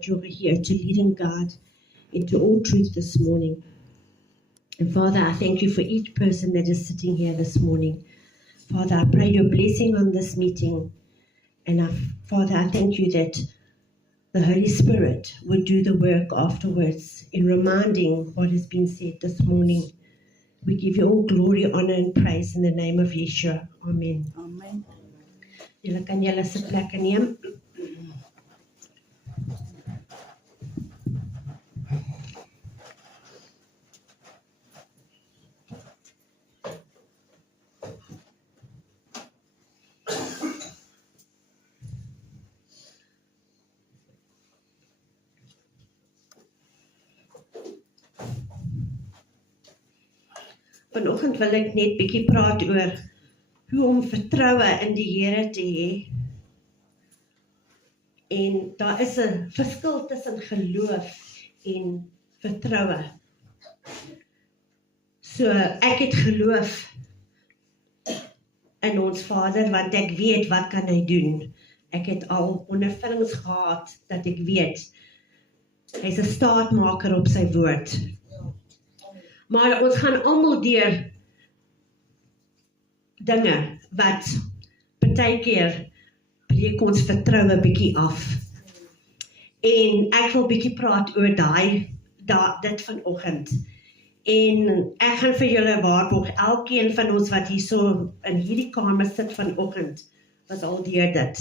that you're here to lead and guide into all truth this morning. And Father, I thank you for each person that is sitting here this morning. Father, I pray your blessing on this meeting. And Father, I thank you that the Holy Spirit would do the work afterwards in reminding what has been said this morning. We give you all glory, honor, and praise in the name of Yeshua. Amen. Amen. Julle kan julle se plekke neem. Vanoggend wil ek net bietjie praat oor hoe om vertroue in die Here te hê. En daar is 'n verskil tussen geloof en vertroue. So ek het geloof in ons Vader want ek weet wat kan hy doen. Ek het al ondervindings gehad dat ek weet hy's 'n staatmaker op sy woord. Maar ons gaan almal deur dinge wat partykeer breek ons vertroue bietjie af. En ek wil bietjie praat oor dit vanoggend. En ek gaan vir julle waarborg, elkeen van ons wat hierso in hierdie kamer sit vanoggend, was al deur dit.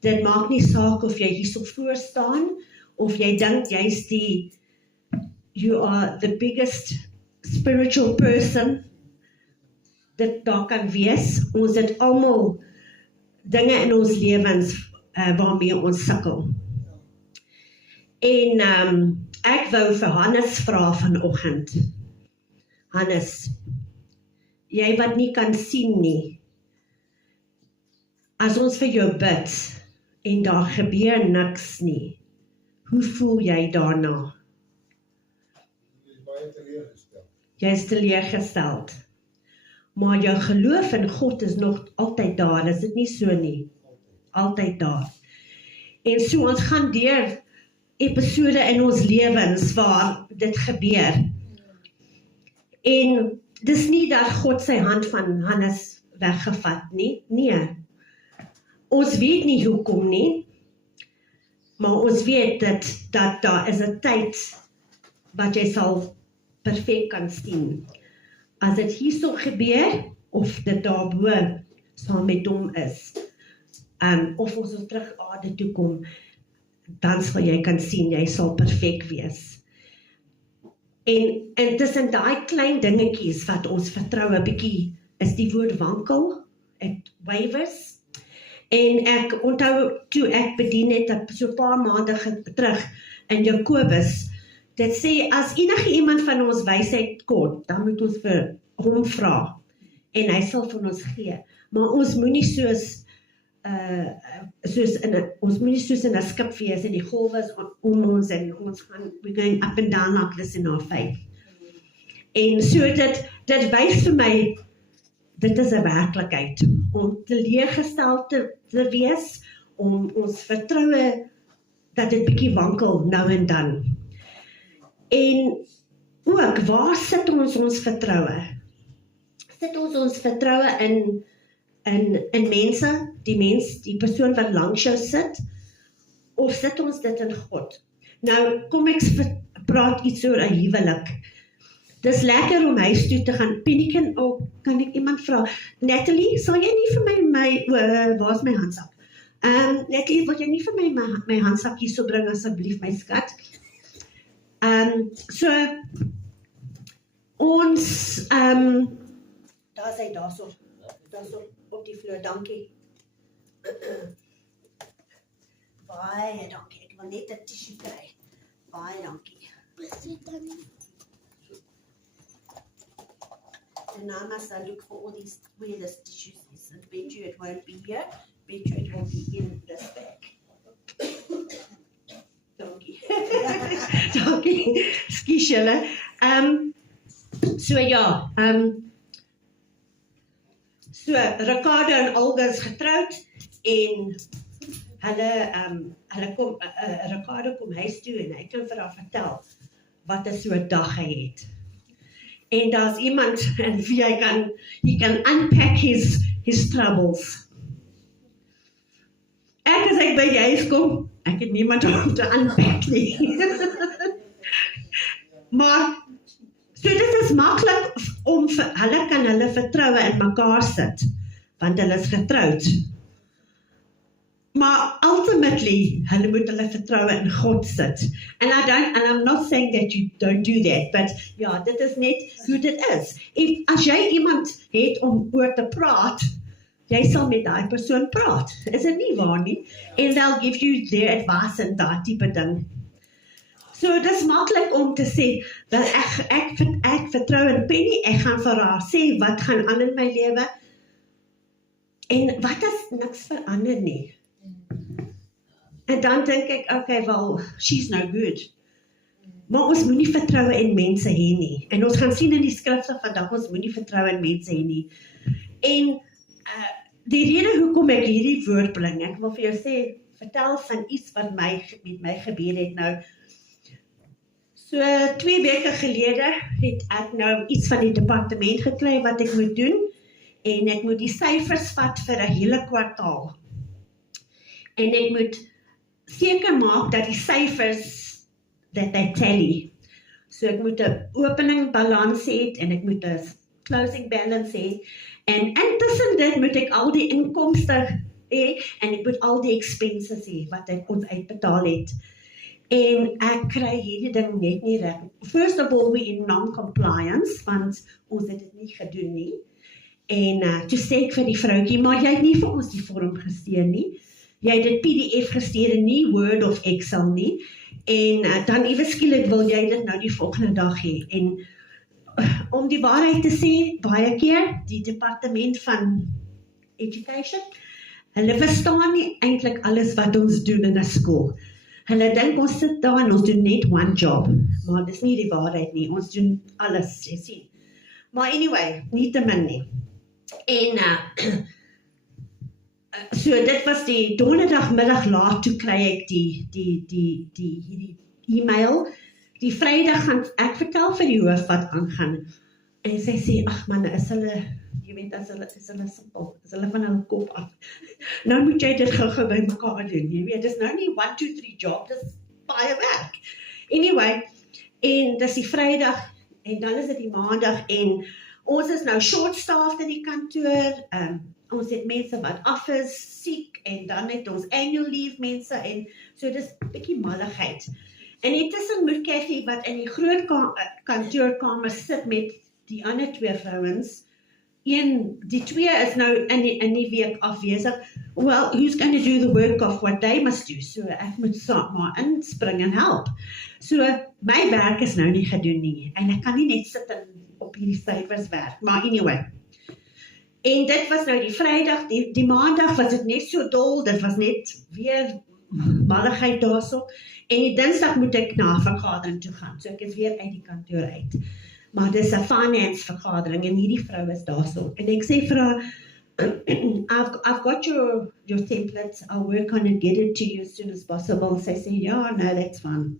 Dit maak nie saak of jy hierso voor staan, of jy dink you are the biggest spiritual person dit daar kan wees. Ons het almal dinge in ons lewens waarmee ons sukkel. En ek wou vir Hannes vra vanoggend. Hannes, jy wat nie kan sien nie, as ons vir jou bid en daar gebeur niks nie, hoe voel jy daarna? Jy is teleurgesteld. Maar jou geloof in God is nog altyd daar, is dit nie so nie? Altyd daar. En so ons gaan deur episode in ons lewens waar dit gebeur. En dis nie dat God sy hand van Hannes weggevat nie, nee. Ons weet nie hoekom nie, maar ons weet dat daar is 'n tyd wat jy sal perfek kan sien. As dit hierso gebeur, of dit daarbo saam met hom is, of ons terug aarde toe kom, dan sal jy kan sien, jy sal perfek wees. En tussen daai klein dingetjies wat ons vertroue bietjie, is die woord wankel, it wavers. En ek onthou toe ek bedien het so 'n paar maande terug in Jakobus, dit sê, as enige iemand van ons wysheid kort, dan moet ons vir hom vra, en hy sal van ons gee. Maar ons moenie soos in 'n skip wees, en die golwe is om ons, en ons gaan, we're going up and down like this in our faith. En so dit wys vir my, dit is 'n werklikheid, om teleurgesteld te wees, om ons vertroue, dat dit bietjie wankel nou en dan. En ook, waar sit ons vertroue? Sit ons vertroue in mense, die persoon wat langs jou sit, of sit ons dit in God? Nou, kom ek praat iets oor 'n huwelik. Dis lekker om huis toe te gaan. Penny, kan ek iemand vra? Natalie, sal jy nie vir my waar is my handsak? Natalie, wil jy nie vir my handsak hier so bring asseblief, my skat? So, ons, daar is hy, daarso op die vloer, dankie. Baie dankie, ek wil net 'n tissue kry. Baie dankie. And now I must look for all these, where this tissues is, and bet you it won't be here, bet you it will be in this bag. Dankie. Dankie. Skus julle. So ja, so Ricardo en Olga is getroud, en hulle kom, Ricardo kom huis toe en hy kan vir haar vertel wat so 'n dag hy het. En daar's iemand en wie he can unpack his troubles. Ek as ek by die huis kom, ek het niemand om te unpack nie. Maar so dit is maklik om hulle kan hulle vertroue in mekaar sit, want hulle is getroud. Maar ultimately, hulle moet hulle vertroue in God sit. And I'm not saying that you don't do that, but ja, dit is net hoe dit is. As jy iemand het om oor te praat, jy sal met daai persoon praat. Is dit nie waar nie? And they'll give you their advice en daai tipe ding. So, dit is maklik om te sê, dat ek vertrou in Penny, ek gaan vir haar sê, wat gaan aan in my lewe, en wat as niks verander nie. En dan dink ek, okay, well, she's no good. Maar ons moenie vertroue in mense hê nie. En ons gaan sien in die skrifte vandag, ons moenie vertroue in mense hê nie. En die rede hoekom ek hierdie woord bring, ek wil vir jou sê, vertel van iets wat met my gebeur het nou. So 2 weke gelede het ek nou iets van die departement gekry wat ek moet doen. En ek moet die syfers vat vir 'n hele kwartaal. En ek moet seker maak dat die syfers, that they tally. So ek moet 'n opening balans hê en ek moet 'n closing balance hê. En intussen dit moet ek al die inkomste hê en ek moet al die expenses hê wat ek ons uitbetaal het. En ek kry hierdie ding net nie reg. First of all, we in non-compliance, want ons het dit nie gedoen nie. En toe sê ek vir die vroukie, maar jy het nie vir ons die vorm gestuur nie. Jy het dit PDF gestuur en nie Word of Excel nie. En dan ewe skielik wil jy dit nou die volgende dag hê. En om die waarheid te sê, baie keer, die departement van education, hulle verstaan nie eintlik alles wat ons doen in 'n skool. Hulle dink ons sit daar en ons doen net one job, maar dis nie die waarheid nie, ons doen alles, jy sien. Maar anyway, nie te min nie. En so dit was die donderdagmiddag laat, toe kry ek die e-mail. Die Vrydag gaan ek vertel vir die hoof wat aangaan. En sy sê, ag man, is hulle, jy weet, is hulle simpel, is hulle van hulle kop af. Nou moet jy dit gou by mekaar doen, jy weet, dis nou nie 1, 2, 3 job, dis baie werk. Anyway, en dis die Vrydag, en dan is dit die Maandag, en ons is nou short-staffed in die kantoor, ons het mense wat af is, siek, en dan het ons annual leave mense, en so dis bietjie malligheid. En intussen moet Cathy, wat in die groot kantoorkamer sit met die ander 2 vrouens, die 2 is nou in die week afwesig. Well, who's going to do the work of what they must do? So ek moet maar inspring en help. So my werk is nou nie gedoen nie, en ek kan nie net sit en op hierdie syfers werk, maar anyway. En dit was nou die Vrydag, die Maandag was dit net so dol, dit was net weer malligheid daarso. En die Dinsdag moet ek na 'n vergadering toe gaan, so ek is weer uit die kantoor uit. Maar dis 'n finance vergadering en hierdie vrou is daarso. En ek sê vir haar, I've got your templates, I'll work on it, get it to you as soon as possible. Sy sê, ja, no, that's fine.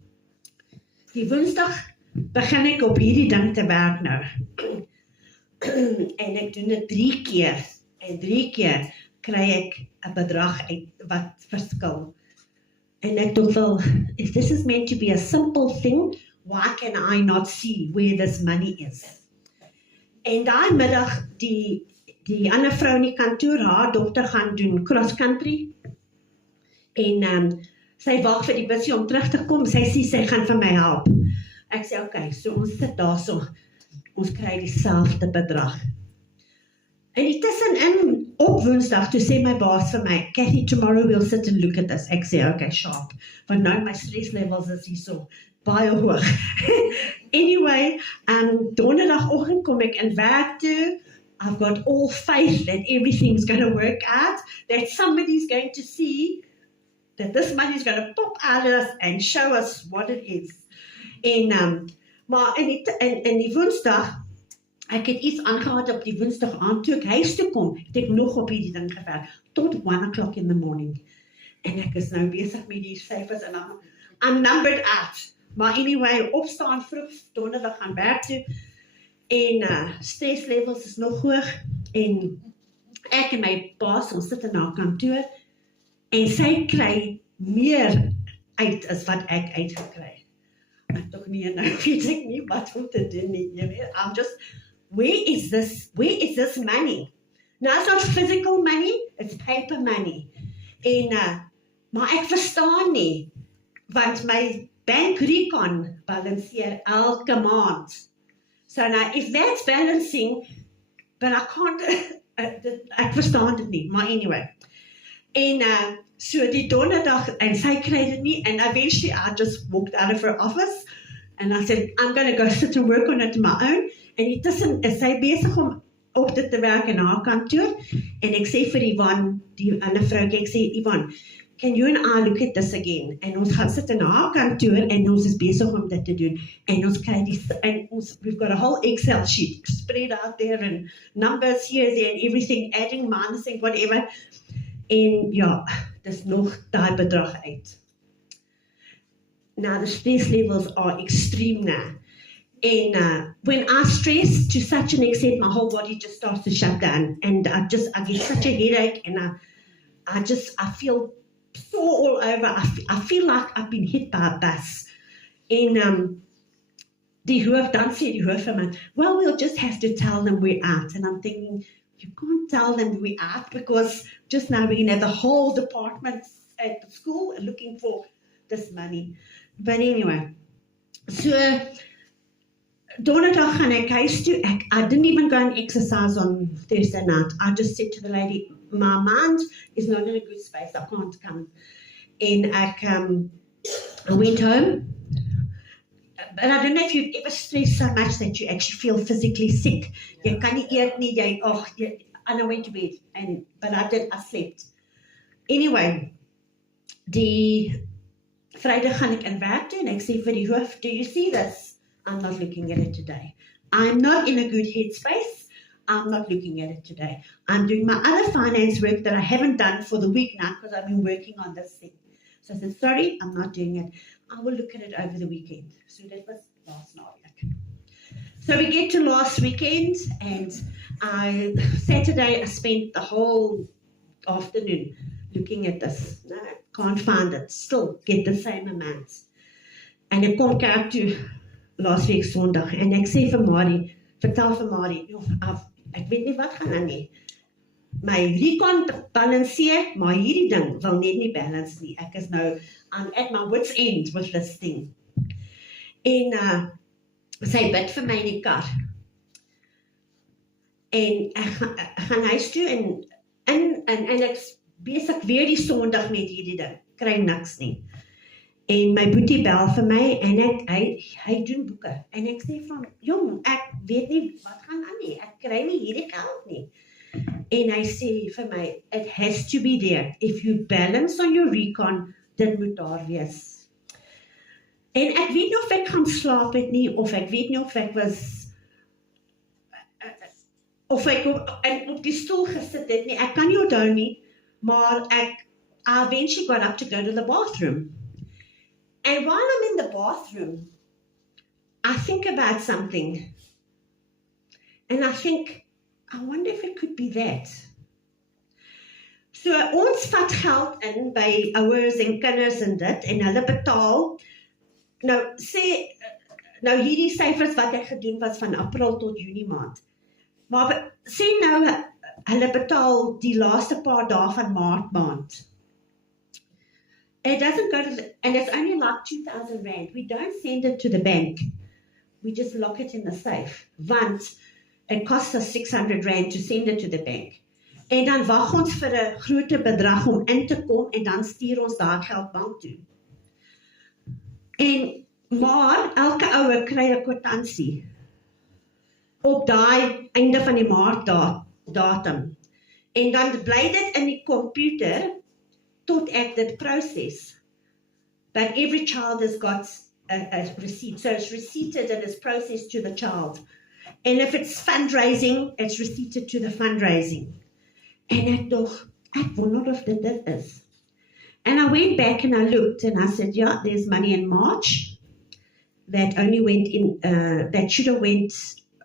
Die Woensdag begin ek op hierdie ding te werk nou. En ek doen dit 3 keer. En 3 keer kry ek 'n bedrag uit wat verskil. En ek dink wel, if this is meant to be a simple thing, why can I not see where this money is? En daai middag, die ander vrou in die kantoor, haar dogter gaan doen cross country. En sy wag vir die busie om terug te kom, sy sê sy gaan vir my help. Ek sê, okay, so ons sit daarso, ons kry dieselfde bedrag. En tussenin op Woensdag, toe sê my baas vir my, Cathy, tomorrow we'll sit and look at this. Ek sê, okay, sharp. Want nou my stress levels is hier so baie hoog. Anyway, donderdagoggend kom ek in werk toe. I've got all faith that everything's going to work out, that somebody's going to see that this money is going to pop out of us and show us what it is. En maar in die Woensdag, ek het iets aangehad op die Woensdag aand, toe ek huis toe kom, het ek nog op hierdie ding gewerk, tot 1 o'clock in the morning. En ek is nou besig met die syfers en I'm numbered out. Maar anyway, opstaan vroeg, donderdag gaan werk toe. En stress levels is nog hoog. En ek en my baas, ons sit in haar kantoor. En sy kry meer uit as wat ek uitgekry. Ek tog nie, nou weet ek nie wat om te doen nie. Jy weet, I'm just, where is this money? Now it's not physical money, it's paper money. Maar ek verstaan nie, want my bank recon balanceer elke maand. So now, if that's balancing, but I can't, ek verstaan dit nie, maar anyway. So die donderdag, en sy kry dit nie, and eventually I just walked out of her office, and I said, I'm going to go sit and work on it on my own, en intussen is sy besig om op dit te werk in haar kantoor, en ek sê vir Yvonne, die ander vrouwtjie, ek sê, Yvonne, can you and I look at this again? En ons gaan sit in haar kantoor, en ons is besig om dit te doen, en ons kry we've got a whole Excel sheet spread out there, and numbers here, there, and everything, adding, minusing, whatever, en ja, dis nog daai bedrag uit. Now the stress levels are extreme now. And when I stress to such an extent, my whole body just starts to shut down. And I get such a headache, and I feel sore all over. I feel like I've been hit by a bus. And die hoof, dan sê die hoof vir my, well, we'll just have to tell them we're out. And I'm thinking, you can't tell them we're out, because just now we're going to have the whole department at the school looking for this money. But anyway, so donderdag gaan ek huis toe. I didn't even go and exercise on Thursday night. I just said to the lady, my mind is not in a good space. I can't come. And I went home. But I don't know if you've ever stressed so much that you actually feel physically sick. Jy kan nie eet nie, and I went to bed. But I slept. Anyway, die Vrydag gaan ek in werk toe, en ek sê vir die hoof, do you see this? I'm not looking at it today. I'm not in a good headspace. I'm not looking at it today. I'm doing my other finance work that I haven't done for the week now, because I've been working on this thing. So I said, sorry, I'm not doing it. I will look at it over the weekend. So that was last night. So we get to last weekend, and Saturday I spent the whole afternoon looking at this. No, can't find it. Still get the same amount. En ek kom kerk toe laas week Sondag, en ek sê vir Marie, vertel vir Marie, ek weet nie wat gaan aan nie. My recon balanceer, maar hierdie ding wil net nie balance nie. Ek is nou at my wit's end with this thing. En sy bid vir my in die kar. En ek gaan huis toe, en ek besig weer die Sondag met hierdie ding. Kry niks nie. En my boetie bel vir my, en hy doen boeke. En ek sê van, jong, ek weet nie wat gaan aan nie. Ek kry nie hierdie geld nie. En hy sê vir my, it has to be there. If you balance on your recon, dit moet daar wees. En ek weet nie of ek gaan slaap het nie, of ek weet nie of ek was, of ek op die stoel gesit het nie. Ek kan nie onthou nie, maar I eventually got up to go to the bathroom. And while I'm in the bathroom, I think about something. And I think, I wonder if it could be that. So ons vat geld in by ouers en kinders en dit, en hulle betaal. Nou hierdie syfers wat ek gedoen was van April tot Junie maand. Maar sê nou, hulle betaal die laaste paar dae van Maart maand. It doesn't go to and it's only like 2,000 rand. We don't send it to the bank. We just lock it in the safe. Want it costs us 600 rand to send it to the bank. En dan wag ons vir 'n groter bedrag om in te kom, en dan stuur ons daai geld bank toe. Maar elke ouer kry 'n kwitansie op daai einde van die Maart datum. En dan bly dit in die komputer tot ek dit proses. But every child has got a receipt. So it's receipted and it's processed to the child. And if it's fundraising, it's receipted to the fundraising. En ek wonder of dit is. And I went back and I looked and I said, yeah, there's money in March that only went in, that should have went,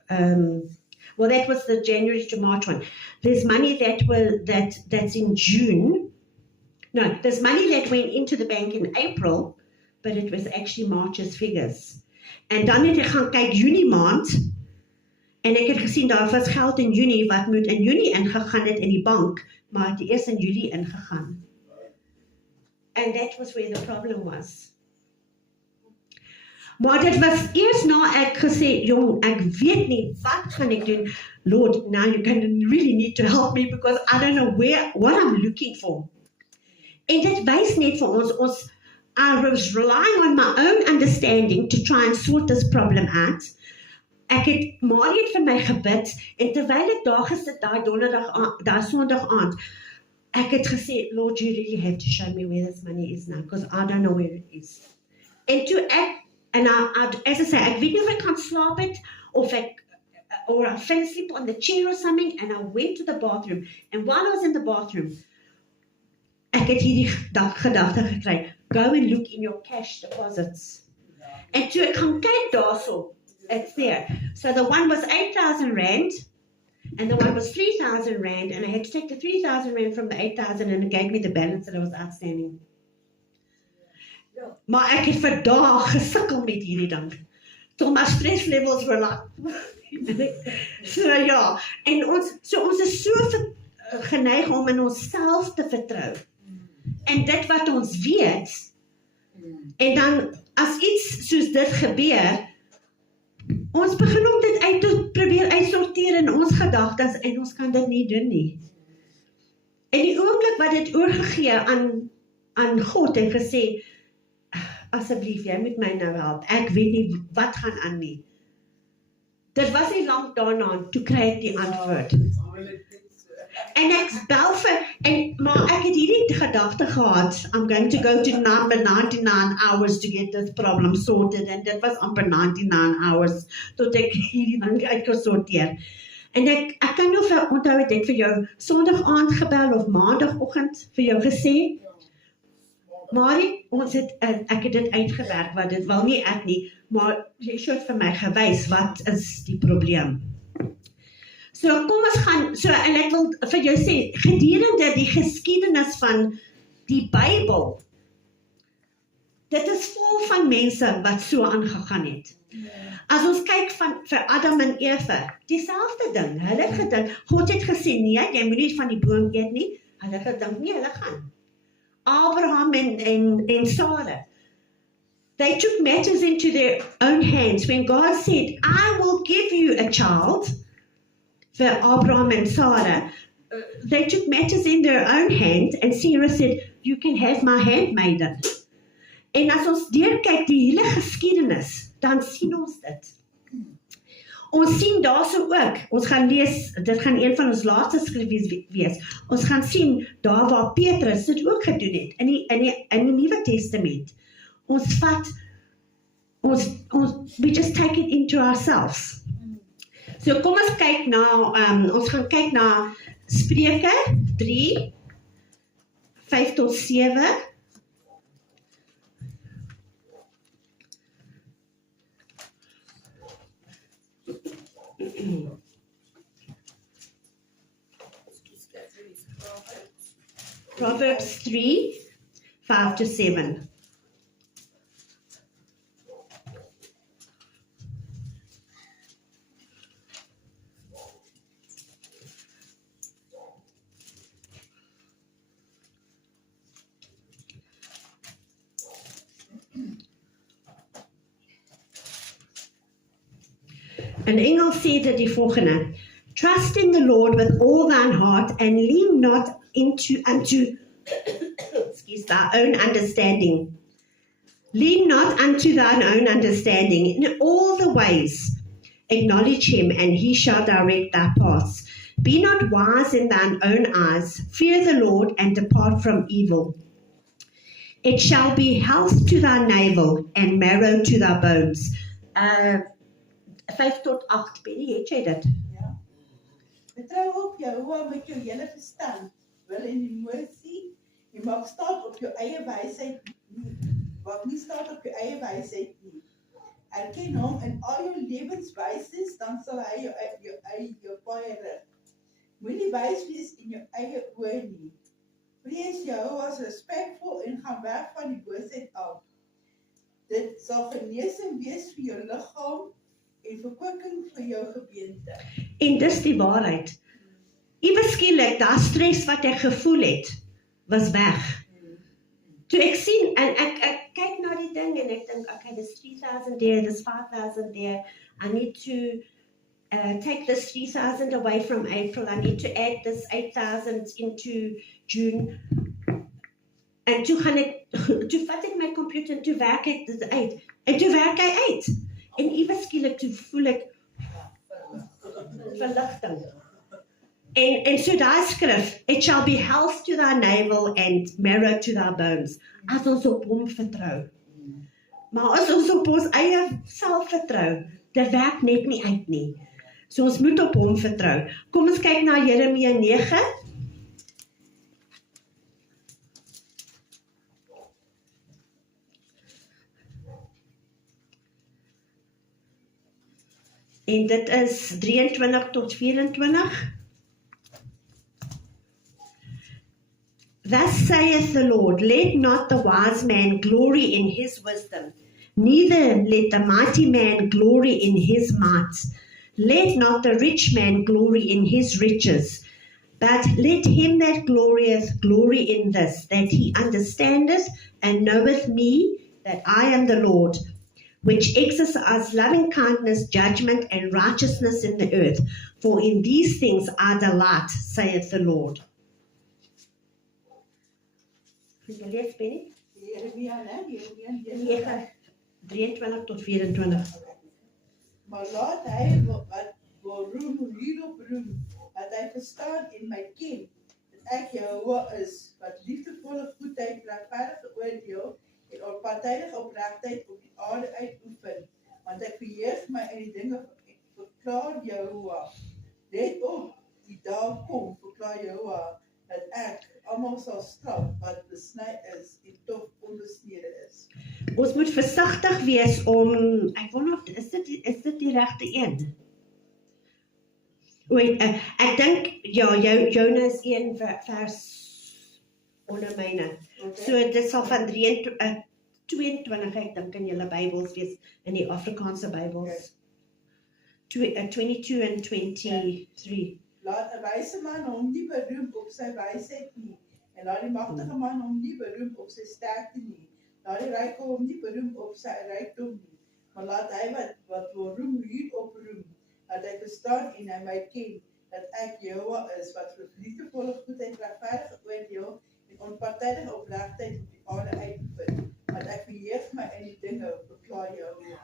well, that was the January to March one. There's money that's in June. No, there's money that went into the bank in April, but it was actually March's figures. En dan het ek gaan kyk Junie maand, en ek het gesien daar was geld in Junie wat moet in Junie ingegaan het in die bank, maar het eers in Julie ingegaan. And that was where the problem was. Maar dit was eers na ek gesê, jong, ek weet nie, wat gaan ek doen? Lord, now you're going to really need to help me because I don't know what I'm looking for. En dit wys net vir ons, I was relying on my own understanding to try and sort this problem out. Ek het Marie het vir my gebid, en terwyl ek daar gesit, daai Sondag aand, ek het gesê, Lord, you really have to show me where this money is now, because I don't know where it is. En toe ek, as I say, ek weet nie of ek gaan slaap het, or I fell asleep on the chair or something, and I went to the bathroom, and while I was in the bathroom, ek het hierdie gedagte gekry, go and look in your cash deposits. En toe ek gaan kyk daarso, it's there. So the one was 8,000 Rand, and the one was 3,000 Rand, and I had to take the 3,000 Rand from the 8,000, and it gave me the balance that I was outstanding. Maar ek het vir dae gesukkel met hierdie ding, tot my stress levels were like, so ja, en ons is so geneig om in onsself te vertrou, en dit wat ons weet, en dan as iets soos dit gebeur, ons begin om dit uit te probeer uitsorteer in ons gedagtes, en ons kan dit nie doen nie. En die oomblik wat dit oorgegee aan God en gesê, asseblief, jy moet my nou help, ek weet nie wat gaan aan nie. Dit was nie lang daarna, toe kry ek die antwoord. En ek bel maar ek het hierdie gedagte gehad, I'm going to go to number 99 hours to get this problem sorted, en dit was amper 99 hours, tot ek hierdie ding uitgesorteer. En ek kan nog onthou, het ek vir jou Sondag aand gebel, of Maandagoggend vir jou gesê, Marie, ek het dit uitgewerk, want dit wil nie ek nie, maar jy het vir my gewys, wat is die probleem? So kom ons gaan, en ek wil vir jou sê, gedurende die geskiedenis van die Bybel, dit is vol van mense wat so aangegaan het. As ons kyk vir Adam en Eva, dieselfde ding, hulle het gedink, God het gesê, nee, jy moet nie van die boom eet nie, hulle gedink, nee, hulle gaan. Abraham en Sarah, they took matters into their own hands, when God said, I will give you a child, for Abraham and Sarah, they took matters in their own hands, and Sarah said, you can have my handmaiden. En as ons deurkyk die hele geskiedenis, dan sien ons dit. Ons sien daarso ook, ons gaan lees, dit gaan een van ons laaste skrifgies wees, ons gaan sien, daar waar Petrus dit ook gedoen het, in die Nuwe Testament. Ons vat, we just take it into ourselves. So kom ons kyk na, ons gaan kyk na Spreuke 3, 5 tot 7. Proverbs 3, 5 to 7. Een engel sê dit die volgende, trust in the Lord with all thine heart and lean not unto thy own understanding. Lean not unto thine own understanding. In all the ways acknowledge him, and he shall direct thy paths. Be not wise in thine own eyes. Fear the Lord and depart from evil. It shall be health to thy navel and marrow to thy bones. 5 tot 8, Penny, het jy dit? Ja. Vertrou op Jehovah met jou hele verstand, wil in die mosie, Jy maak staat op jou eie wysheid nie. Maak nie staat op jou eie wysheid nie. Erken hom in al jou lewenswyses, dan sal hy jou paaie rig. Moenie wys wees in jou eie oë nie. Vrees Jehovah respekvol en gaan weg van die boosheid af. Dit sal genesing wees vir jou liggaam en verkwikking vir jou gebeente. En dis die waarheid. Ewe skielik, daai stres wat ek gevoel het, was weg. Toe ek sien, en ek kyk na die ding en ek dink, okay, there's 3,000 there, there's 5,000 there, I need to take this 3,000 away from April, I need to add this 8,000 into June. En toe vat ek my computer en toe werk ek dit uit. En toe werk hy uit. En ewe skielik toe voel ek verligting. En so daai skrif, it shall be health to thy navel and marrow to thy bones. As ons op hom vertrou. Maar as ons op ons eie self vertrou, dit werk net nie uit nie. So ons moet op hom vertrou. Kom ons kyk na Jeremia 9. En dit is 23 tot 24. Thus saith the Lord, let not the wise man glory in his wisdom, neither let the mighty man glory in his might. Let not the rich man glory in his riches, but let him that glorieth glory in this, that he understandeth and knoweth me, that I am the Lord, which exercise loving kindness, judgment, and righteousness in the earth. For in these things I delight, saith the Lord. Lees, Benny? Jeremia 23 tot 24. Maar laat hy wat roem hierop roem, dat hy verstaan en my ken, dat ek Jehovah is, wat liefdevolle goedheid, regverdige oordeel en onpartydige opregtheid op die aarde uitoefen, want ek verheug my in die dinge verklaar Jehovah. Let op, die dag kom, verklaar Jehovah, dat ek almal sal straf wat besny is en tog onbesnede is. Ons moet versigtig wees om, ek wonder, is dit die regte een? Ek dink, ja, Jonas 1 vers onder myne. Okay. So dit sal van 22, ek dink in julle Bybels wees, in die Afrikaanse Bybels. 22 en 23. Laat 'n wyse man hom nie beroem op sy wysheid nie, en laat die magtige man hom nie beroem op sy sterkte nie. Laat die ryke hom nie beroem op sy rykdom nie, maar laat hy wat wil roem hierop roem, dat hy verstaan en hy my ken, dat ek Jehovah is, wat vir liefdevolle goedheid, regverdige oordeel en onpartydige opregtheid op die aarde uitoefen, want ek verheug my in die dinge, verklaar Jehovah.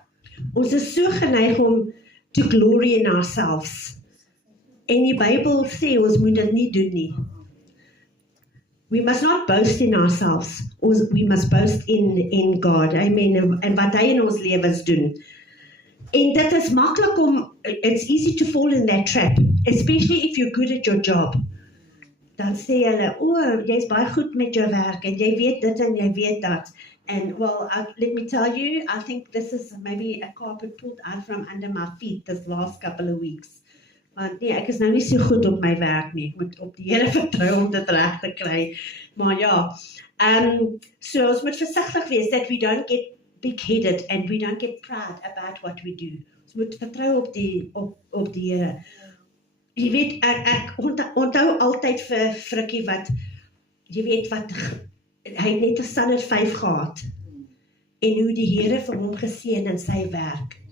Ons is so geneig om to glory in ourselves. En die Bybel sê ons moet dit nie doen nie. We must not boast in ourselves. We must boast in God. Amen. En wat hy in ons lewens doen. En dit is maklik om, it's easy to fall in that trap, especially if you're good at your job. Dan sê hulle, jy's baie goed met jou werk en jy weet dit en jy weet dat. And well, let me tell you, I think this is maybe a carpet pulled out from under my feet this last couple of weeks. Want nee, ek is nou nie so goed op my werk nie. Ek moet op die Here vertrou om dit reg te kry. Maar ja, so ons moet versigtig wees that we don't get big-headed and we don't get proud about what we do. Ons moet vertrou op die Here. Jy weet, ek onthou altyd vir Frikkie wat, jy weet wat, hy het net 'n standaard 5 gehad. En hoe die Here vir hom geseën in sy werk.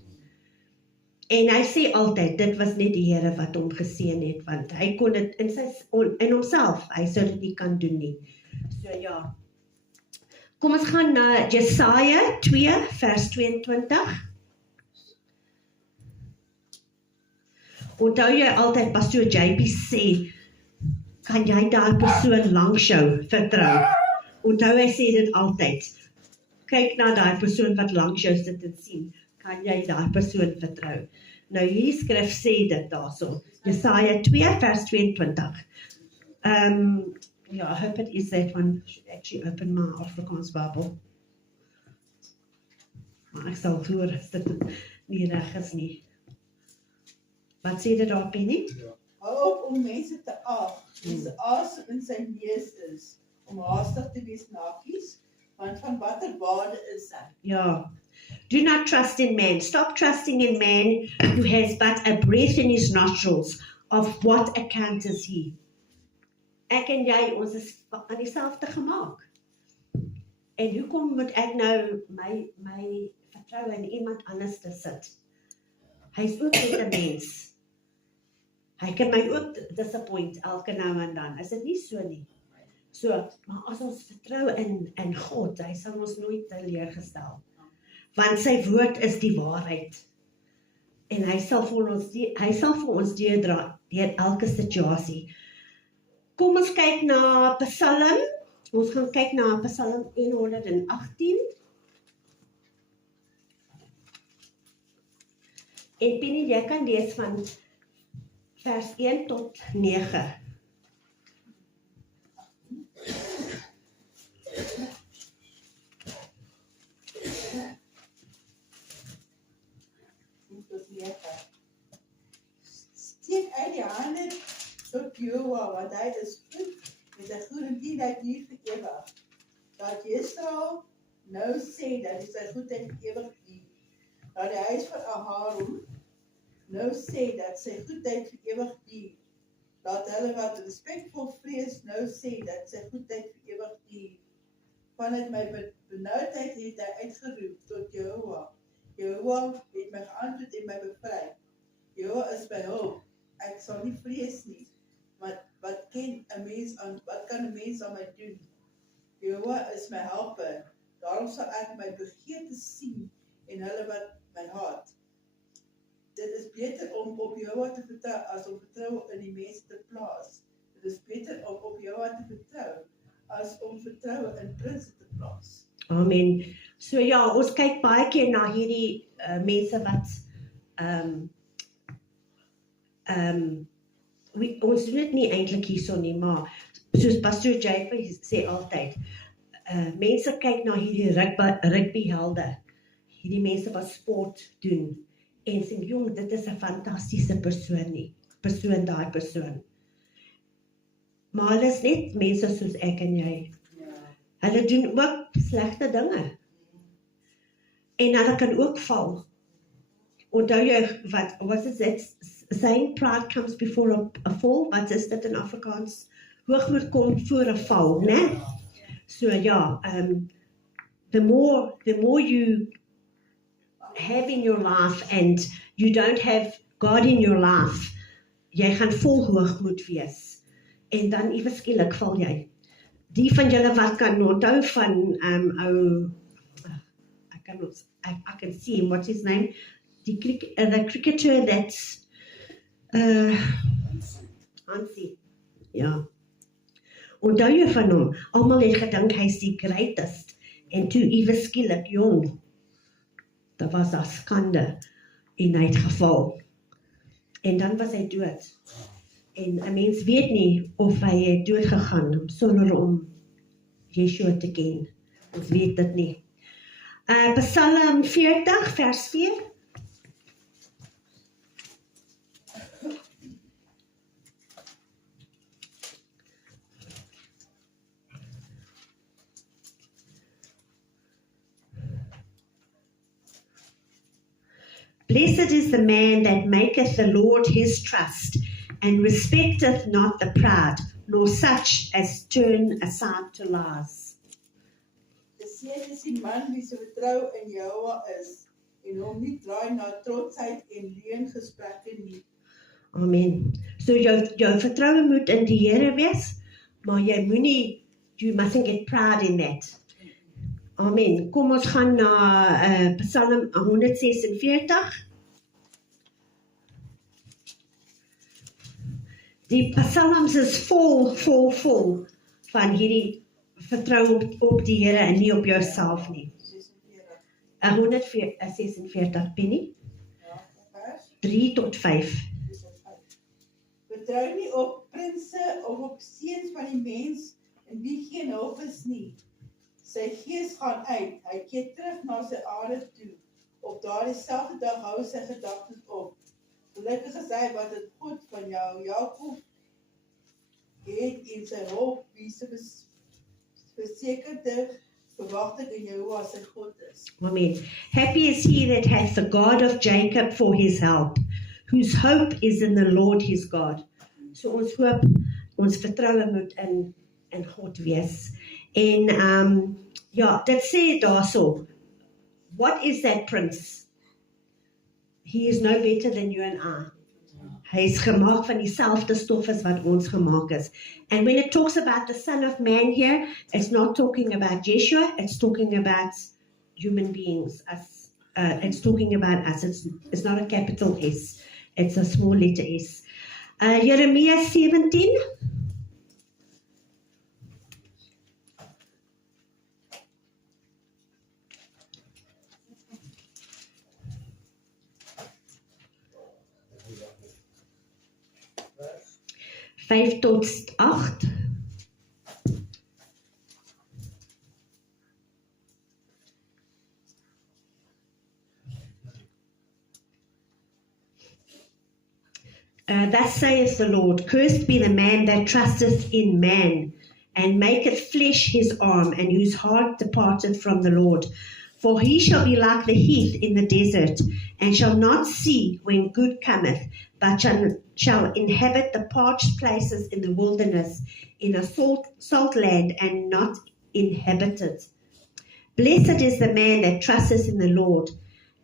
En hy sê altyd, dit was net die Here wat hom geseën het, want hy kon dit in homself, hy sou dit nie kan doen nie. So ja. Kom ons gaan na Jesaja 2 vers 22. Onthou jy altyd, Pastoor JP sê, kan jy daai persoon langs jou vertrou? Onthou hy sê dit altyd. Kyk na daai persoon wat langs jou sit en sien, kan jy daai persoon vertrou? Nou hier skrif sê dit daarso, Jesaja 2 vers 22. Yeah, I hope it is that one. I should actually open my Afrikaans Bible. Maar ek sal hoor as dit nie reg is nie. Wat sê dit daar, Penny? Hou op om mense te ag, dis asem in sy neus is, om haastig te wees na kies, want van watter waarde is hy? Yeah. Do not trust in man. Stop trusting in man who has but a breath in his nostrils. Of what account is he? Ek en jy, ons is aan dieselfde gemaak. En hoekom moet ek nou my vertroue in iemand anders te sit? Hy is ook net 'n mens. Hy kan my ook disappoint elke nou en dan. Is dit nie so nie? So, maar as ons vertrou in God, hy sal ons nooit teleurgestel. Want sy woord is die waarheid. En hy sal vir ons deurdra deur elke situasie. Kom ons kyk na Psalm. Ons gaan kyk na Psalm 118. En Penny, jy kan lees van vers 1 tot 9. Steek uit die hande tot Jehovah, want hy is goed met sy goedendieheid hier vir ewig. Dat Jesrael nou sê dat hy sy goedheid vir ewig duur. Dat die huis van Aharon nou sê dat sy goedheid vir ewig duur. Dat hulle wat respekvol vrees nou sê dat sy goedheid vir ewig duur. Vanuit my benoudheid het hy uitgeroep tot Jehovah. Jehovah het my geantwoord en my bevry. Jehovah is my hulp. Ek sal nie vrees nie. Wat kan 'n mens aan my doen? Jehovah is my helper. Daarom sal ek my begeerte sien en hulle wat my haat. Dit is beter om op Jehovah te vertrou as om vertroue in die mense te plaas. Dit is beter om op Jehovah te vertrou as om vertroue in prinse te plaas. Amen. So ja, ons kyk baie keer na hierdie mense wat ons doen dit nie eintlik hierso nie, maar soos Pastor Jacob sê altyd, mense kyk na hierdie rugbyhelde, hierdie mense wat sport doen, en sê, jong, dit is 'n fantastiese persoon, daai persoon. Maar hulle is net mense soos ek en jy. Hulle doen ook slegte dinge. En hulle kan ook val. Onthou jy, wat is dit? Saying pride comes before a fall. Wat is dit in Afrikaans? Hoogmoed kom voor 'n val, né? So ja, the more you have in your life and you don't have God in your life, jy gaan vol hoogmoed wees. En dan ewe skielik val jy. Die van julle wat kan onthou van I can see him, what's his name? The cricketer that's Hansie. Ja. Onthou jy van hom? Almal het gedink hy's die greatest. En toe ewe skielik, jong, dat was 'n skande en hy het geval. En dan was hy dood. En 'n mens weet nie of hy het dood gegaan sonder om Yeshua te ken. Ons weet dit nie. Psalm 40 vers 4. Blessed is the man that maketh the Lord his trust, and respecteth not the proud, nor such as turn aside to lies. Geseënd is die man wie se vertrou in Jehovah is, en hom nie draai na trotsheid en leengesprekke nie. Amen. So jou vertroue moet in die Here wees, maar jy moenie, you mustn't get proud in that. Amen. Kom ons gaan na Psalm 146. Die Psalms is vol van hierdie vertrou op die Here en nie op jouself nie. 146 Penny. 3 tot 5. Vertrou nie op prinse of op seuns van die mens en wie geen hulp is nie. Sy gees gaan uit, hy keer terug na sy aarde toe. Op daardie selfde dag hou sy gedagtes op. Gelukkig is hy wat het God van jou, Jakob, het en sy hulp, wie se versekerde verwagting in Jehovah sy God is. Amen. Happy is he that hath the God of Jacob for his help, whose hope is in the Lord his God. So ons hoop, ons vertroue moet in God wees. En ja, dit sê daarso, what is that prince? He is no better than you and I. Hy is gemaak van dieselfde stof as wat ons gemaak is. And when it talks about the Son of Man here, it's not talking about Yeshua, it's talking about human beings. It's talking about us. It's not a capital S, it's a small letter S. Jeremiah 17. Vijf tot 8. Thus saith the Lord, cursed be the man that trusteth in man, and maketh flesh his arm, and whose heart departeth from the Lord. For he shall be like the heath in the desert, and shall not see when good cometh, but shall inhabit the parched places in the wilderness, in a salt land, and not inhabited. Blessed is the man that trusteth in the Lord,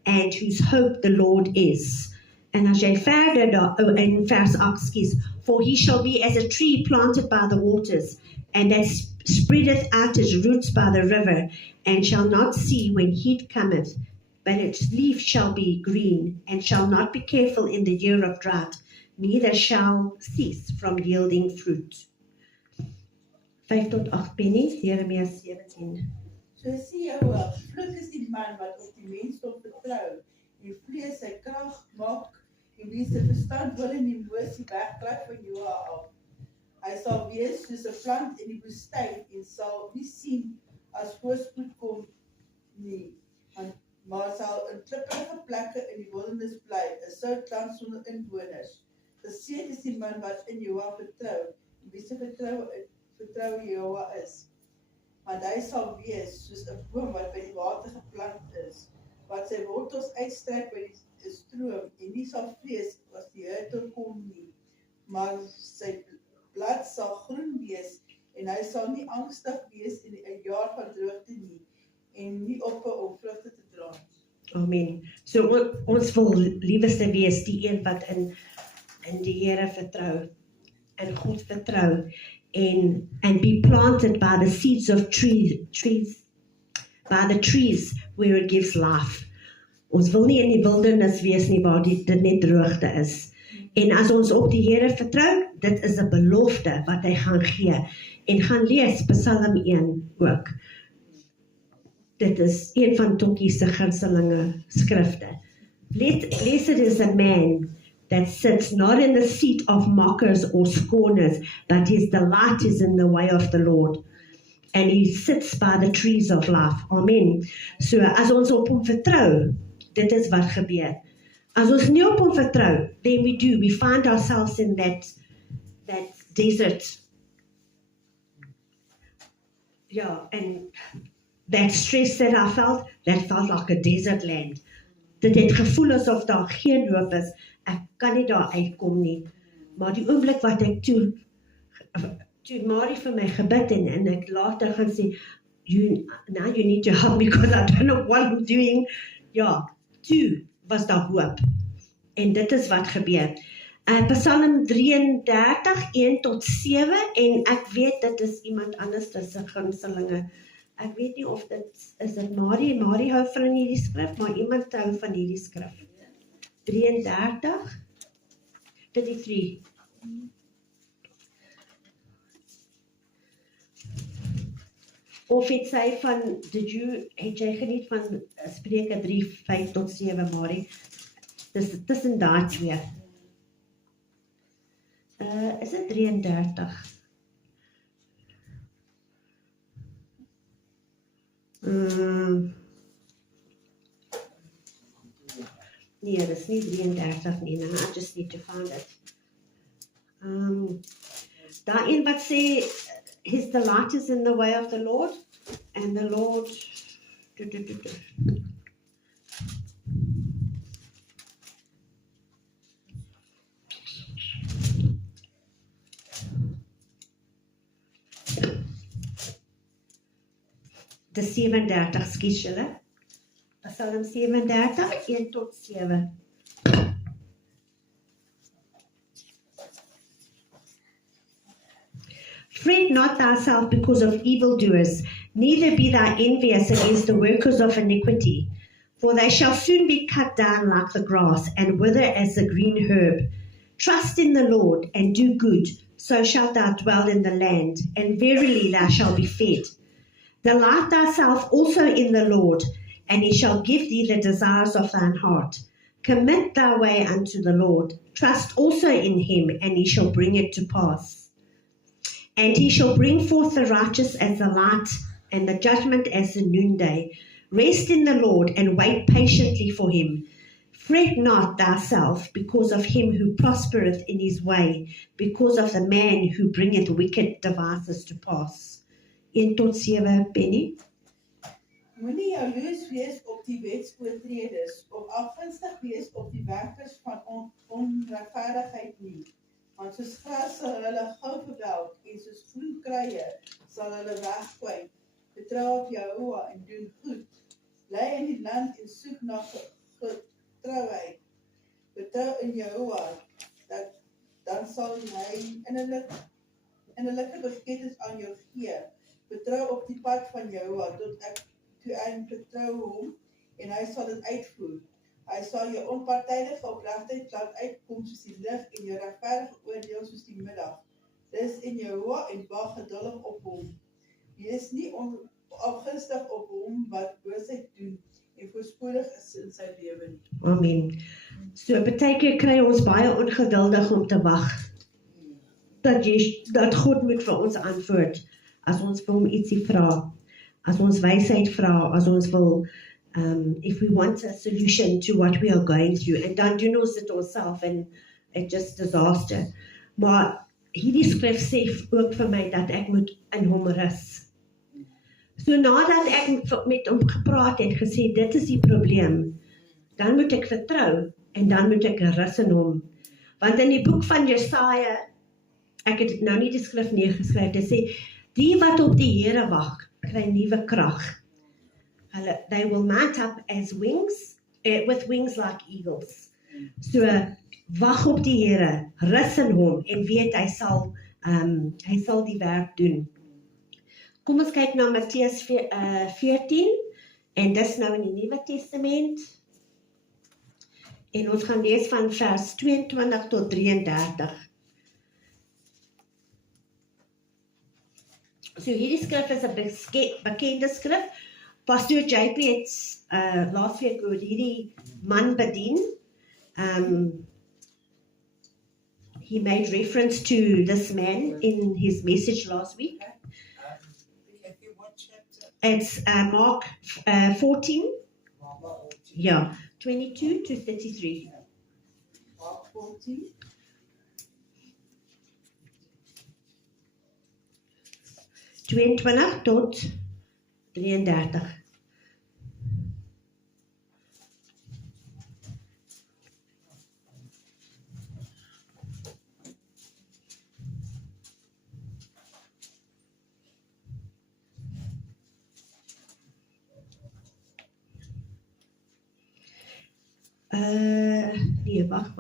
and whose hope the Lord is. En as jy verder daar, in vers 8, for he shall be as a tree planted by the waters, and that spreadeth out his roots by the river, and shall not see when heat cometh, but its leaf shall be green, and shall not be careful in the year of drought, neither shall cease from yielding fruit. 5 tot 8 Penny, Jeremia 17. So sê Jehovah, geluk is die man wat op die mensdom vertrou, en vlees sy krag maak, en wie sy verstand wil en die emosie wegkruip van Jehovah af. Hy sal wees soos 'n plant in die woestyn, en sal nie sien as voorspoed kom nie, maar sal in klipprige plekke in die wildernis bly, 'n soutland sonder inwoners. Geseënd is die man wat in Jehovah vertrou, en wie sy vertrou Jehovah is. Want hy sal wees soos 'n boom wat by die water geplant is, wat sy wortels uitstrek by die stroom, en nie sal vrees as die hitte kom nie, maar sy blad sal groen wees, en hy sal nie angstig wees in 'n jaar van droogte nie, en nie ophou om vrugte te dra. Amen. So ons wil lieweste wees die een wat in die Here vertrou, en God vertrou, and be planted by the seeds of trees, by the trees where it gives life. Ons wil nie in die wildernis wees nie waar dit net droogte is. En as ons op die Here vertrou, dit is 'n belofte wat hy gaan gee. En gaan lees Psalm 1 ook. Dit is een van Tokkie se gunstelinge skrifte. Blessed is a man that sits not in the seat of mockers or scorners, but his delight is in the way of the Lord. And he sits by the trees of life. Amen. So as ons op hom vertrou, dit is wat gebeur. As ons nie op hom vertrou, then we find ourselves in that desert. Yeah, and that stress that I felt like a desert land. Dit het gevoel asof daar geen hoop is, ek kan nie daar uitkom nie. Maar die oomblik wat ek toe Marie vir my gebid en ek later gaan sê, you need to help me because I don't know what I'm doing. Ja, toe was daar hoop. En dit is wat gebeur. Psalm 33, 1 tot 7, en ek weet dit is iemand anders tussen gunstelinge. Ek weet nie of is dit Marie hou van hierdie skrif, maar iemand hou van hierdie skrif. 33. Of het sy van, het jy geniet van Spreuke 3, 5 tot 7, Marie? Dis tussen daai twee. Is dit 33? Nee, dis nie 33 nie. No, I just need to find it. Daar een wat sê, his delight is in the way of the Lord, and the Lord... De 37, skies julle. Psalm 37, 1 tot 7. Fret not thyself because of evildoers, neither be thou envious against the workers of iniquity. For they shall soon be cut down like the grass, and wither as the green herb. Trust in the Lord, and do good, so shalt thou dwell in the land, and verily thou shalt be fed. Delight thyself also in the Lord, and he shall give thee the desires of thine heart. Commit thy way unto the Lord. Trust also in him, and he shall bring it to pass. And he shall bring forth the righteous as the light, and the judgment as the noonday. Rest in the Lord, and wait patiently for him. Fret not thyself because of him who prospereth in his way, because of the man who bringeth wicked devices to pass. 1 tot 7, Penny. Moenie jaloers wees op die wetsoortreders, of afgunstig wees op die werkers van onregverdigheid nie. Want soos gras sal hulle gou verwelk, en soos groen kruie sal hulle wegkwyn. Vertrou op Jehovah en doen goed. Bly in die land en soek na getrouheid. Vertrou in Jehovah, dan sal hy innerlike begeertes aan jou gee. Vertrou op die pad van Jehovah, toe ek vertrou hom, en hy sal dit uitvoer. Hy sal jou onpartydige opregtheid laat uitkom soos die lig, en jou regverdige oordeel soos die middag. Dis in Jehovah en wag geduldig op hom. Wees nie afgunstig op hom wat boosheid doen, en voorspoedig is in sy lewe nie. Amen. So, baie keer kry ons baie ongeduldig om te wag, dat God moet vir ons antwoord, as ons vir hom ietsie vra, as ons wysheid vra, as ons wil, if we want a solution to what we are going through, en dan doen ons dit onsself, en it's just disaster. Maar hierdie skrif sê ook vir my, dat ek moet in hom rus. So nadat ek met hom gepraat het, gesê, dit is die probleem, dan moet ek vertrou, en dan moet ek rus in hom. Want in die boek van Jesaja, ek het nou nie die skrif neergeskryf, dit sê, die wat op die Here wag, kry nuwe krag. They will mount up as wings, with wings like eagles. So, wag op die Here, rus in hom, en weet hy sal die werk doen. Kom ons kyk na Matteus 14, en dis nou in die Nuwe Testament, en ons gaan lees van vers 22 tot 33. So hierdie skrif is 'n bekende skrif. Pastor JP het laasweek oor hierdie man bedien. He made reference to this man in his message last week. It's Mark 14. Yeah, 22 to 33. Mark 14. 22 tot 33. Nee, wag.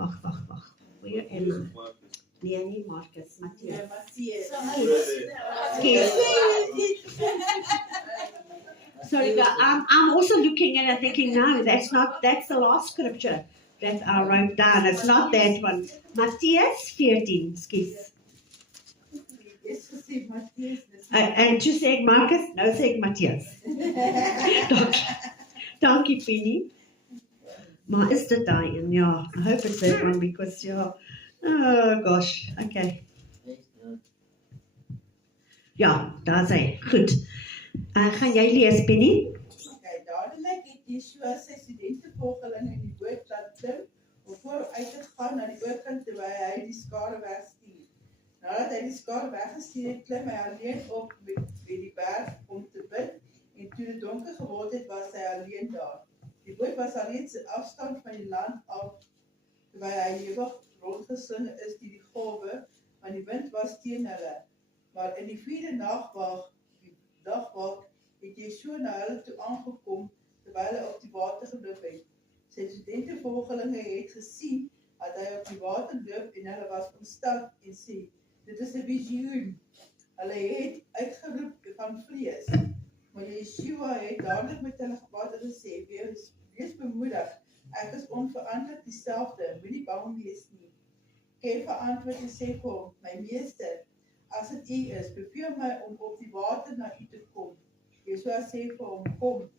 Where am I? Nee, nie Marcus, Matthias. Sorry, but I'm also looking at it thinking, no, that's the last scripture that I wrote down. It's not that one. Matthias 14, skis. And you said Marcus? No, said Matthias. Dankie, Penny. Maar is dit daai een? Ja, I hope it's that one because, yeah, oh gosh, okay. Ja, daar is hy. Goed. Gaan jy lees, Penny? Okay, dadelik het Yeshua sy studentevolgelinge in die boot laat klim om vooruit te gaan na die oorkant terwyl hy die skare wegstuur. Nadat hy die skare weggestuur het, klim hy alleen op met die berg om te bid en toe dit donker geword het, was hy alleen daar. Die boot was alreeds 'n afstand van die land af terwyl hy ewig rondgesing is deur die golwe, want die wind was teen hulle. Maar in die 4de nagwaak het Yeshua na hulle toe aangekom terwyl hy op die water geloop het. Sy studentevolgelinge het gesien dat hy op die water loop en hulle was ontstel en sê, dit is 'n visioen. Hulle het uitgeroep van vrees. Maar Yeshua het dadelik met hulle gepraat en gesê, wees bemoedig, ek is onveranderlik dieselfde, moenie bang wees nie. Kefa antwoord en sê vir hom, my meester, as dit u is, beveel my om op die water na u te kom. Yeshua sê vir hom, kom.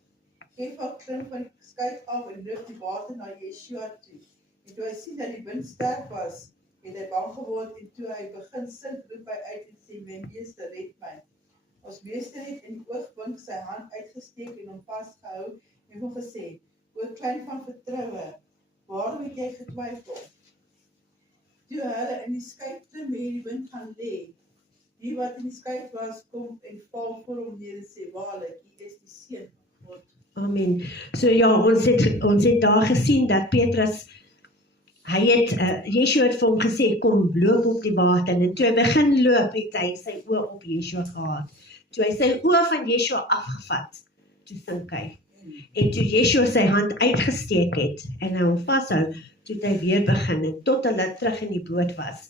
Kefa klim van die skuit af en loop die water na Yeshua toe. En toe hy sien dat die wind sterk was, het hy bang geword en toe hy begin sink, roep hy uit en sê, my meester, red my. Ons meester het in die oogwink sy hand uitgesteek en hom vasgehou en hom gesê, o klein van vertroue, waarom het jy getwyfel? Toe hulle in die skuit klim en die wind gaan lê, die wat in die skuit was, kom en val voor hom neer en sê, waarlik, u is die seun van God. Amen. So ja, ons het daar gesien dat Petrus, Yeshua het vir hom gesê, kom, loop op die water, en toe hy begin loop, het hy sy oë op Yeshua gehad. Toe hy sy oë van Yeshua afgevat, toe sink hy. En toe Yeshua sy hand uitgesteek het, en hy hom vashou, toe het hy weer begin, en tot hulle terug in die boot was.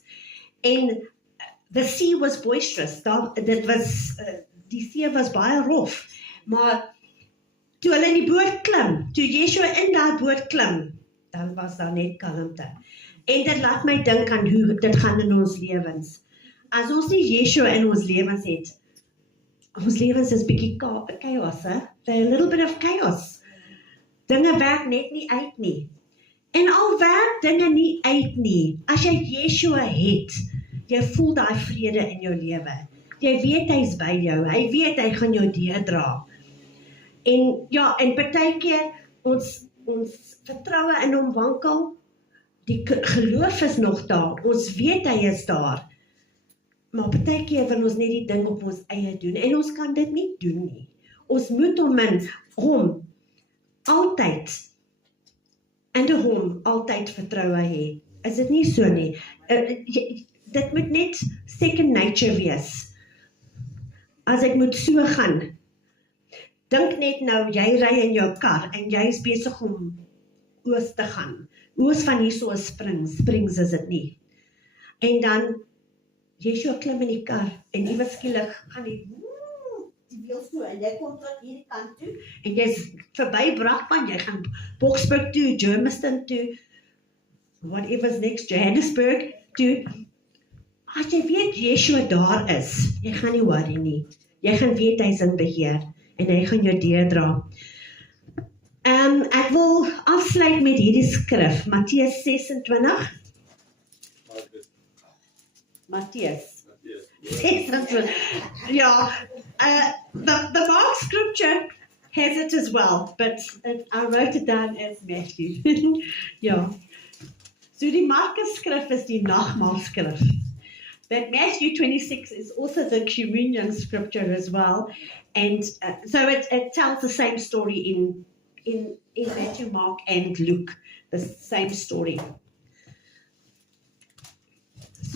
En the sea was boisterous, die see was baie rof, maar toe hulle in die boot klim, toe Yeshua in daai boot klim, dan was daar net kalmte. En dit laat my dink aan hoe dit gaan in ons lewens. As ons nie Yeshua in ons lewens het, ons lewens is bietjie chaos, hè? They're a little bit of chaos. Dinge werk net nie uit nie. En al werk dinge nie uit nie, as jy Yeshua het, jy voel daai vrede in jou lewe. Jy weet hy's by jou, hy weet hy gaan jou deurdra. En ja, en partykeer ons vertroue in hom wankel, die geloof is nog daar, ons weet hy is daar, maar partykeer wil ons net die ding op ons eie doen, en ons kan dit nie doen nie. Ons moet hom altyd, en hom altyd vertroue hê. Is dit nie so nie? Dit moet net second nature wees. As ek moet so gaan, dink net nou, jy ry in jou kar, en jy is besig om oos te gaan. Oos van hier so Springs is dit nie. En dan, Yeshua klim in die kar, en iewers skielik gaan die wiel so, en jy kom tot hierdie kant toe, en jy is verby Brakpan, jy gaan Boksburg toe, Germiston toe, whatever's next, Johannesburg toe. As jy weet Yeshua daar is, jy gaan nie worry nie. Jy gaan weet hy's in beheer, en hy gaan jou deurdra. Ek wil afsluit met hierdie skrif, Matteus 26. Matteus 26. Ja, the Mark scripture has it as well, but I wrote it down as Matthew. Ja. So die Markus skrif is die nagmaalskrif. But Matthew 26 is also the communion scripture as well, and so it tells the same story in Matthew, Mark, and Luke, the same story.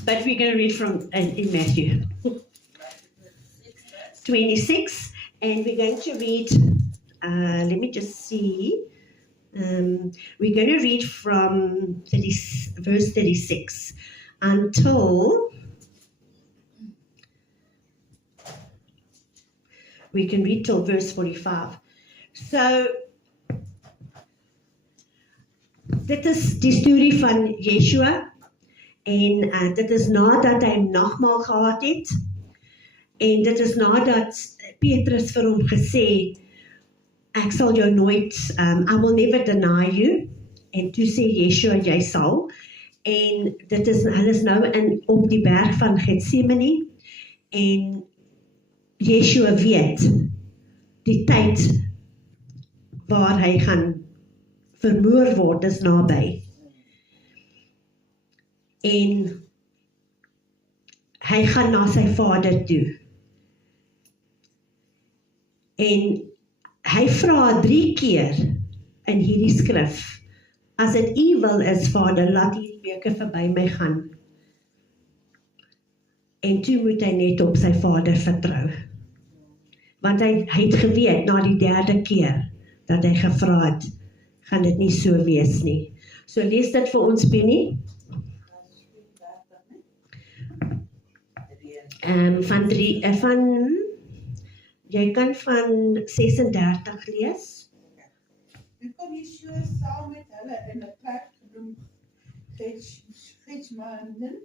But we're going to read from in Matthew 26, and we're going to read. Let me just see. We're going to read from verse 36 until. We can read till verse 45. So, dit is die storie van Yeshua, en dit is nadat hy nagmaal gehad het, en dit is nadat Petrus vir hom gesê, ek sal jou nooit, I will never deny you, en toe sê Yeshua, jy sal, en dit is, hulle is nou op die berg van Gethsemane, en Yeshua weet die tyd waar hy gaan vermoor word is naby. En hy gaan na sy vader toe. En hy vra 3 keer in hierdie skrif, as dit u wil is, Vader, laat hierdie beker verby my gaan. En toe moet hy net op sy vader vertrou. Want hy het geweet na die 3de keer dat hy gevra het, gaan dit nie so wees nie. So lees dit vir ons, Penny. Jy kan van 36 lees. Toe kom Yeshua saam met hulle in 'n plek genoem Getsemanen,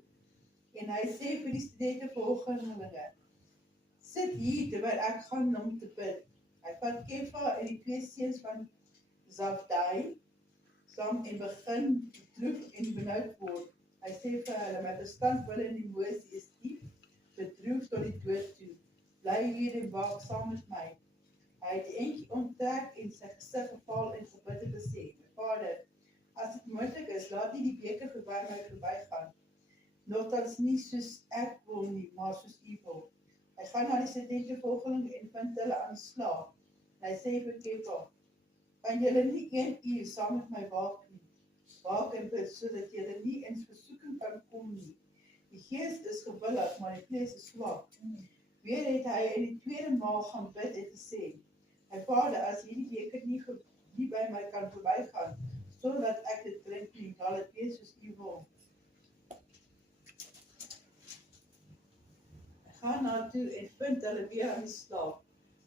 en hy sê vir die studente volgelinge, sit hier terwyl ek gaan om te bid. Hy vat Kefa en die 2 seuns van Zabdai saam en begin bedroef en benoud word. Hy sê vir hulle, my verstand wil in die emosie is diep, bedroef tot die dood toe. Bly hier en waak saam met my. Hy het die eentjie onttrek en sy gesig geval en gebid en gesê, Vader, as dit moontlik is, laat nie die beker verbygaan. Nogtans nie soos ek wil nie, maar soos u wil. Hy gaan na die studente volgelinge en vind hulle aan die slaap. En hy sê vir Kefa, kan julle nie 1 uur saam met my waak nie? Waak en bid, sodat julle nie in versoeking kan kom nie. Die gees is gewillig, maar die vlees is swak. Weer het hy in die 2de maal gaan bid en gesê, my Vader, as hierdie beker nie by my kan verbygaan, sodat ek dit drink nie, laat dit wees soos u wil. Hy gaan na toe en vind hulle weer aan die slaap,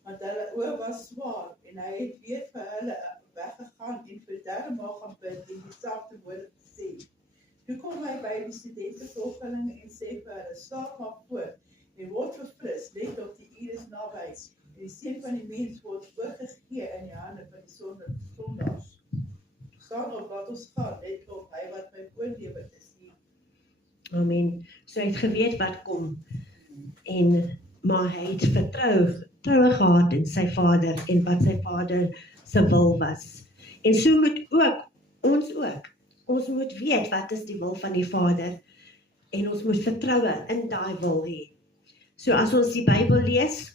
want hulle oë was swaar, en hy het weer vir hulle weggegaan en vir die 3de maal gaan bid en dieselfde woorde gesê. Toe kom hy by die studente volgelinge en sê vir hulle, slaap maar voort, en word verfris, let op die uur is naby, en die seun van die mens word oorgegee in die hande van die sondaars. Staan op wat ons gaan, let op, hy wat my oorlewer is hier. Amen. So hy het geweet wat kom, maar hy het vertroue gehad in sy vader, en wat sy vader se wil was. En so moet ons moet weet wat is die wil van die Vader, en ons moet vertroue in daai wil hê. So as ons die Bybel lees,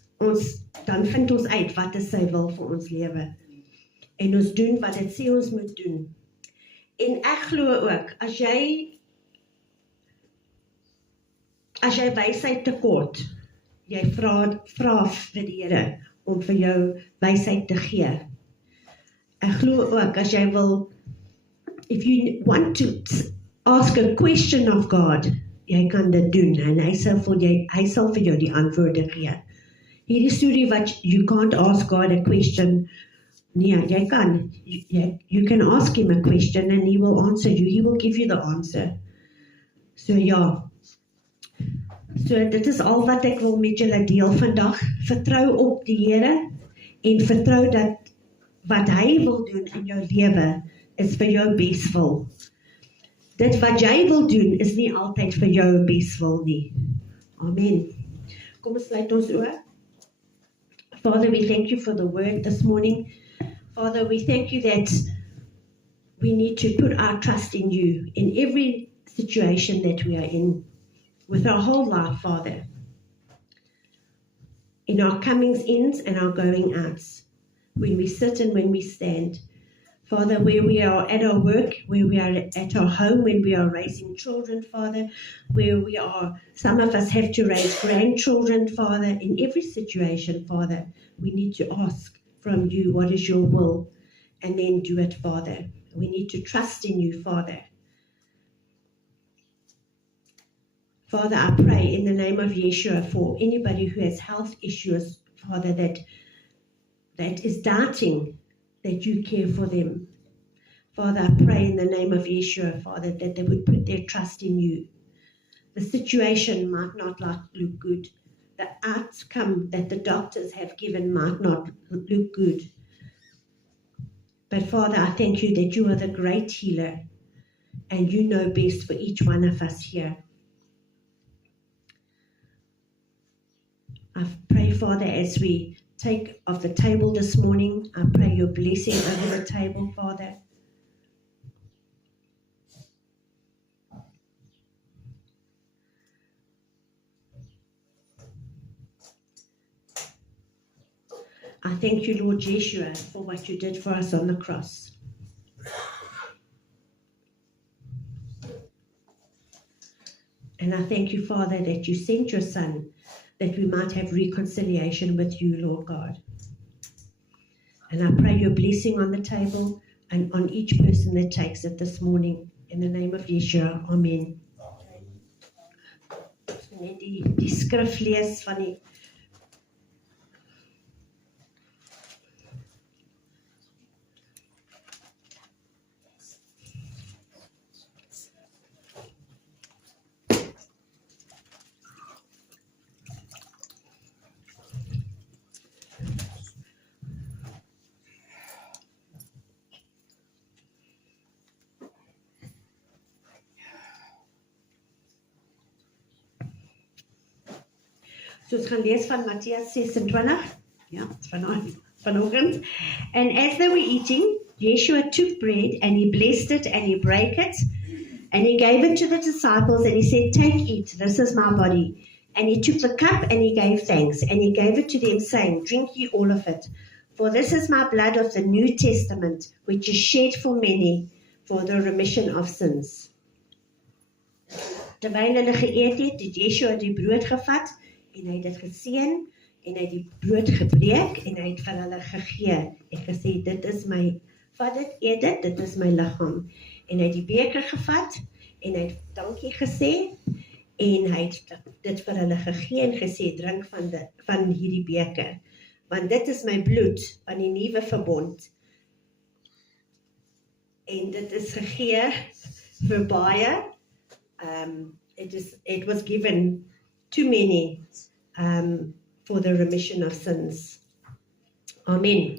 dan vind ons uit wat is sy wil vir ons lewe. En ons doen wat dit sê ons moet doen. En ek glo ook, as jy wysheid tekort, jy vra vir die Here om vir jou wysheid te gee. Ek glo ook, as jy wil, if you want to ask a question of God, jy kan dit doen, en hy sal vir jou die antwoorde gee. Hierdie storie wat you can't ask God a question, nee, jy kan, you can ask him a question and he will answer you, he will give you the answer. So ja, so dit is al wat ek wil met julle deel vandag. Vertrou op die Here en vertrou dat wat hy wil doen in jou lewe is vir jou beswil. Dit wat jy wil doen is nie altyd vir jou beswil nie. Amen. Kom ons sluit ons oë. Father, we thank you for the word this morning. Father, we thank you that we need to put our trust in you in every situation that we are in, with our whole life, Father, in our comings ins and our going outs, when we sit and when we stand. Father, where we are at our work, where we are at our home, when we are raising children, Father, where we are, some of us have to raise grandchildren, Father, in every situation, Father, we need to ask from you, what is your will, and then do it, Father. We need to trust in you, Father. Father, I pray in the name of Yeshua for anybody who has health issues, Father, that is doubting that you care for them. Father, I pray in the name of Yeshua, Father, that they would put their trust in you. The situation might not look good. The outcome that the doctors have given might not look good. But Father, I thank you that you are the great healer and you know best for each one of us here. I pray, Father, as we take of the table this morning. I pray your blessing over the table, Father. I thank you, Lord Yeshua, for what you did for us on the cross. And I thank you, Father, that you sent your Son, that we might have reconciliation with you, Lord God. And I pray your blessing on the table and on each person that takes it this morning. In the name of Yeshua, Amen. Net die skrif lees van die So ons gaan lees van Matteus 26. Ja, vanoggend. And as they were eating, Yeshua took bread and he blessed it and he broke it and he gave it to the disciples and he said, "Take, eat, this is my body." And he took the cup and he gave thanks and he gave it to them, saying, "Drink ye all of it, for this is my blood of the New Testament, which is shed for many for the remission of sins." Terwyl hulle geëet het, het Yeshua die brood gevat en hy het dit geseën en hy het die brood gebreek en hy het vir hulle gegee en gesê, "Dit is my, vat dit, eet dit, dit is my liggaam." En hy het die beker gevat en hy het dankie gesê en hy het dit vir hulle gegee en gesê, "Drink van hierdie beker, want dit is my bloed van die nuwe verbond." En dit is gegee vir baie. It was given to many for the remission of sins. Amen.